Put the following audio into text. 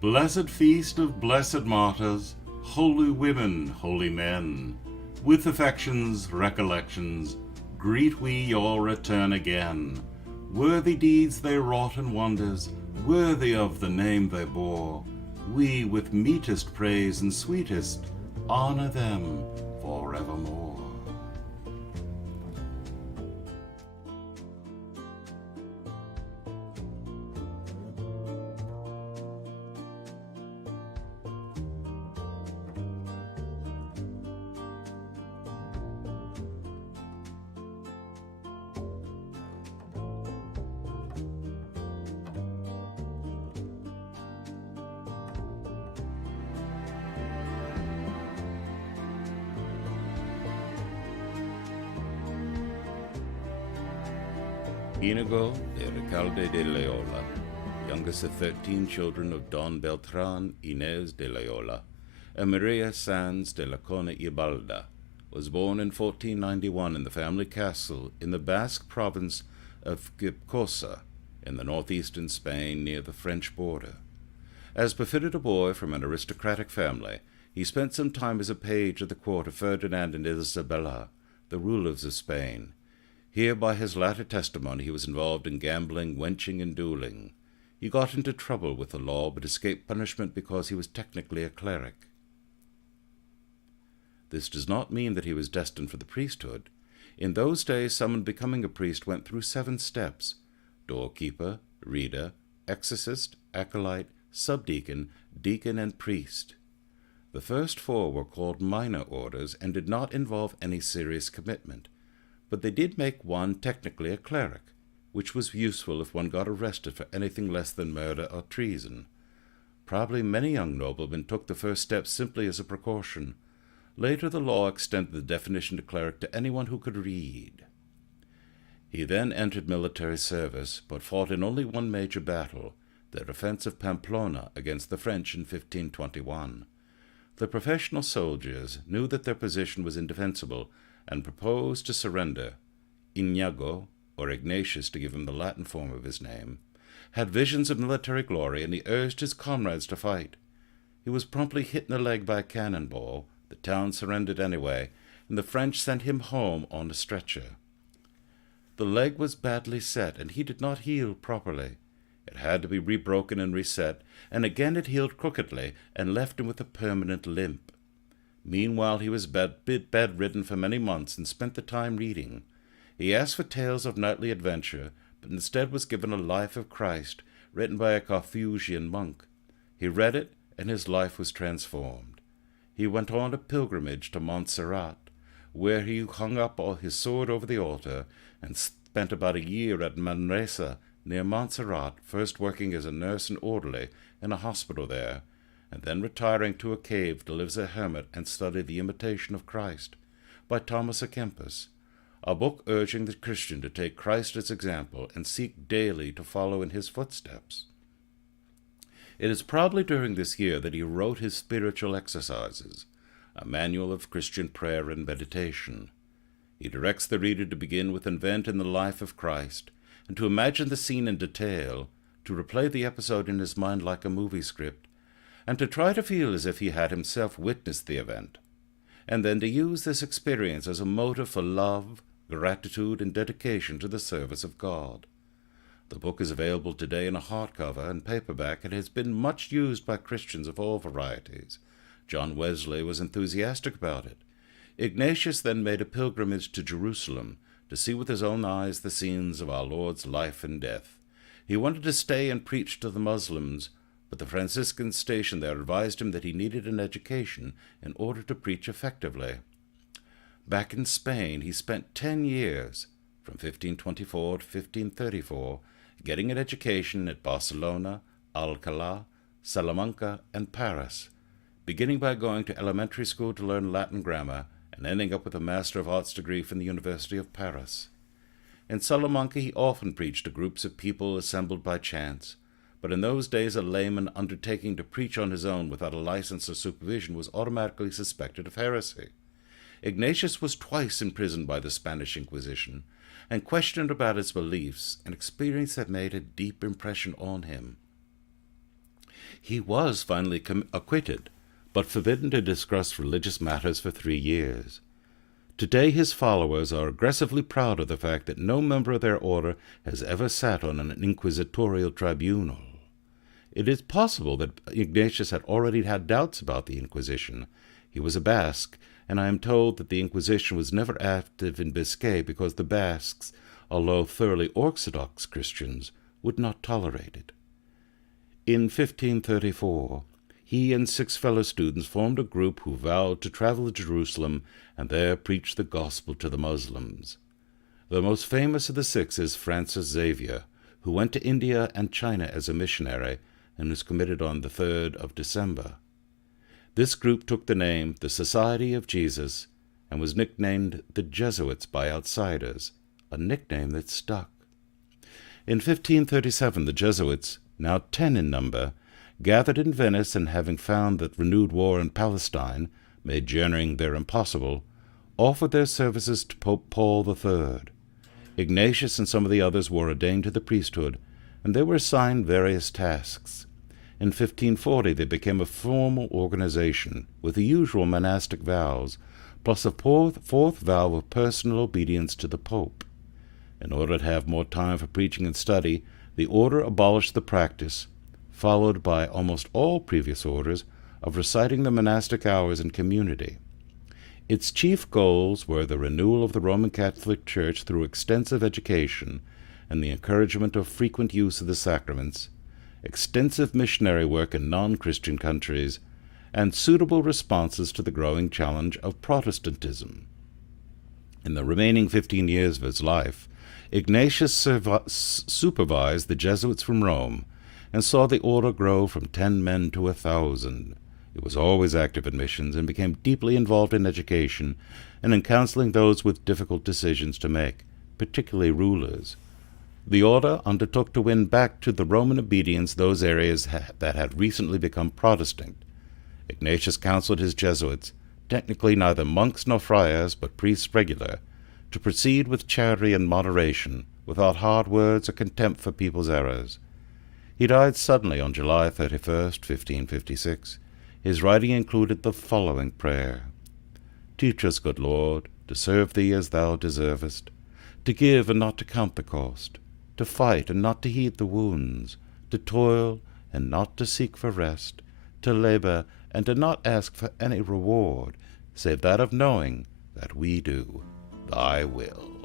Blessed feast of blessed martyrs, holy women, holy men, with affections, recollections, greet we your return again. Worthy deeds they wrought and wonders, worthy of the name they bore, we with meetest praise and sweetest honor them forevermore. Inigo de Recalde de Loyola, youngest of 13 children of Don Beltran Inez de Loyola and Maria Sanz de la Cona y Balda, was born in 1491 in the family castle in the Basque province of Gipcosa in the northeastern Spain near the French border. As befitted a boy from an aristocratic family, he spent some time as a page at the court of Ferdinand and Isabella, the rulers of Spain. Here, by his latter testimony, he was involved in gambling, wenching, and dueling. He got into trouble with the law, but escaped punishment because he was technically a cleric. This does not mean that he was destined for the priesthood. In those days, someone becoming a priest went through 7 steps: doorkeeper, reader, exorcist, acolyte, subdeacon, deacon, and priest. The first 4 were called minor orders and did not involve any serious commitment, but they did make one technically a cleric, which was useful if one got arrested for anything less than murder or treason. Probably many young noblemen took the first step simply as a precaution. Later the law extended the definition to cleric to anyone who could read. He then entered military service, but fought in only one major battle, the defense of Pamplona against the French in 1521. The professional soldiers knew that their position was indefensible and proposed to surrender. Inigo, or Ignatius to give him the Latin form of his name, had visions of military glory, and he urged his comrades to fight. He was promptly hit in the leg by a cannonball. The town surrendered anyway, and the French sent him home on a stretcher. The leg was badly set, and he did not heal properly. It had to be rebroken and reset, and again it healed crookedly and left him with a permanent limp. Meanwhile he was bedridden for many months and spent the time reading. He asked for tales of knightly adventure, but instead was given a Life of Christ, written by a Carthusian monk. He read it, and his life was transformed. He went on a pilgrimage to Montserrat, where he hung up his sword over the altar, and spent about a year at Manresa, near Montserrat, first working as a nurse and orderly in a hospital there, and then retiring to a cave to live as a hermit and study The Imitation of Christ, by Thomas à Kempis, a book urging the Christian to take Christ as example and seek daily to follow in his footsteps. It is probably during this year that he wrote his Spiritual Exercises, a manual of Christian prayer and meditation. He directs the reader to begin with an event in the life of Christ, and to imagine the scene in detail, to replay the episode in his mind like a movie script, and to try to feel as if he had himself witnessed the event, and then to use this experience as a motive for love, gratitude, and dedication to the service of God. The book is available today in a hardcover and paperback and has been much used by Christians of all varieties. John Wesley was enthusiastic about it. Ignatius then made a pilgrimage to Jerusalem to see with his own eyes the scenes of our Lord's life and death. He wanted to stay and preach to the Muslims, but the Franciscans stationed there advised him that he needed an education in order to preach effectively. Back in Spain, he spent 10 years, from 1524 to 1534, getting an education at Barcelona, Alcalá, Salamanca, and Paris, beginning by going to elementary school to learn Latin grammar and ending up with a Master of Arts degree from the University of Paris. In Salamanca, he often preached to groups of people assembled by chance, but in those days a layman undertaking to preach on his own without a license or supervision was automatically suspected of heresy. Ignatius was twice imprisoned by the Spanish Inquisition and questioned about his beliefs, an experience that made a deep impression on him. He was finally acquitted, but forbidden to discuss religious matters for 3 years. Today his followers are aggressively proud of the fact that no member of their order has ever sat on an inquisitorial tribunal. It is possible that Ignatius had already had doubts about the Inquisition. He was a Basque, and I am told that the Inquisition was never active in Biscay because the Basques, although thoroughly orthodox Christians, would not tolerate it. In 1534, he and 6 fellow students formed a group who vowed to travel to Jerusalem and there preach the gospel to the Muslims. The most famous of the 6 is Francis Xavier, who went to India and China as a missionary and was committed on the 3rd of December. This group took the name the Society of Jesus and was nicknamed the Jesuits by outsiders, a nickname that stuck. In 1537, the Jesuits, now 10 in number, gathered in Venice, and having found that renewed war in Palestine made journeying there impossible, offered their services to Pope Paul III. Ignatius and some of the others were ordained to the priesthood, and they were assigned various tasks. In 1540 they became a formal organization with the usual monastic vows, plus a fourth vow of personal obedience to the Pope. In order to have more time for preaching and study, the order abolished the practice, followed by almost all previous orders, of reciting the monastic hours in community. Its chief goals were the renewal of the Roman Catholic Church through extensive education and the encouragement of frequent use of the sacraments, extensive missionary work in non-Christian countries, and suitable responses to the growing challenge of Protestantism. In the remaining 15 years of his life, Ignatius supervised the Jesuits from Rome and saw the order grow from 10 men to 1,000. It was always active in missions and became deeply involved in education and in counseling those with difficult decisions to make, particularly rulers. The order undertook to win back to the Roman obedience those areas that had recently become Protestant. Ignatius counseled his Jesuits, technically neither monks nor friars, but priests regular, to proceed with charity and moderation, without hard words or contempt for people's errors. He died suddenly on July 31st, 1556. His writing included the following prayer: "Teach us, good Lord, to serve Thee as Thou deservest, to give and not to count the cost, to fight and not to heed the wounds, to toil and not to seek for rest, to labor and to not ask for any reward, save that of knowing that we do Thy will."